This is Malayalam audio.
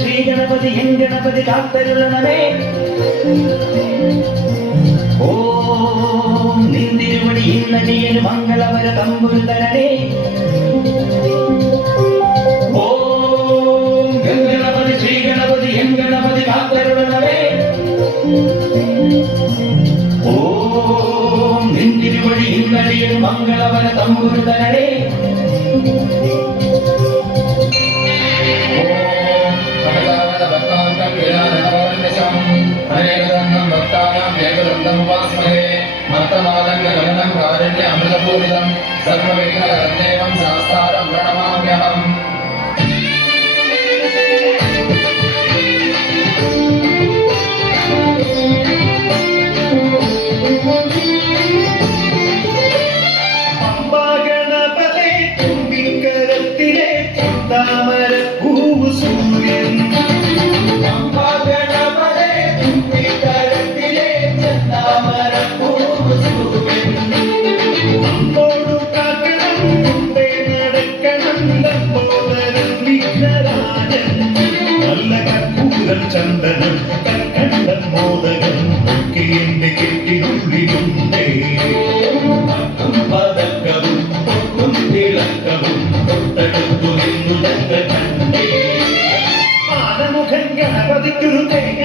ശ്രീ ഗണപതി എൻ ഗണപതി കാത്തരുളണമേ. ഓം നിന്തിരുവടി ഇന്നടിയന് മംഗളവര തമ്പുരു തരണേ. ഓം ഗംഗണപതി ശ്രീ ഗണപതി എൻ ഗണപതി കാത്തരുളണമേ. ഓം നിന്തിരുവടി ഇന്നടിയന് മംഗളവര തമ്പുരു തരണേ. അമൃതപൂരിതം സർവവിഘ്നഹരദേവം ശാസ്താരം പ്രണമാമ്യഹം. ഗണപതി തുമ്പിക്കരത്തിലെ താമര പൂവ് സൂര്യൻ. ഗണപതി തുമ്പിക്കരത്തിലെ താമര പൂവ് സൂര്യൻ. അമ്പോടു കാക്കണം മുമ്പേ നടക്കണം ലംബോദരൻ വിഘ്നരാജൻ. നല്ല കർപ്പൂരം ചന്ദനം കൽക്കണ്ടൻ മോദകം ഒക്കെ എന്റെ കെട്ടിനുള്ളിലുണ്ടേ. പതക്കവും പൊക്കും തിളക്കവും തൊട്ടടുത്തു നിന്നു ഞങ്ങൾ കണ്ടേ. ആനമുഖൻ ഗണപതിക്കൊരു തേങ്ങ